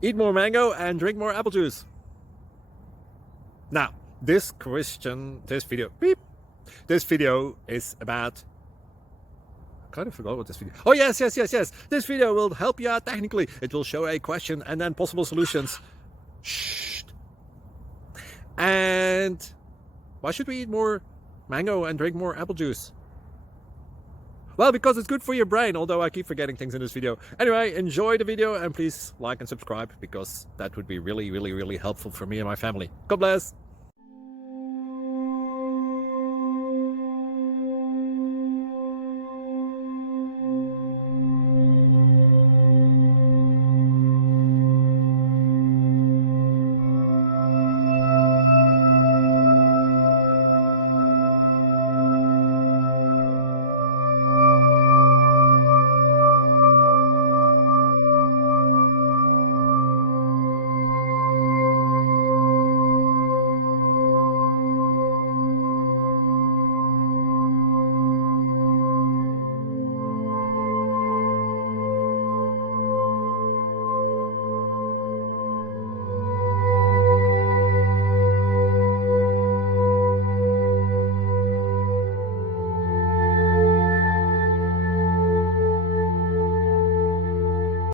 Eat more mango and drink more apple juice. Now, this video is about, I kind of forgot what this video. Oh, yes. This video will help you out technically. It will show a question and then possible solutions. Shh. And why should we eat more mango and drink more apple juice? Well, because it's good for your brain, although I keep forgetting things in this video. Anyway, enjoy the video and please like and subscribe, because that would be really helpful for me and my family. God bless.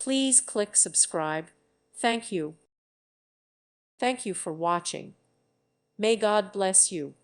Please click subscribe. Thank you. Thank you for watching. May God bless you.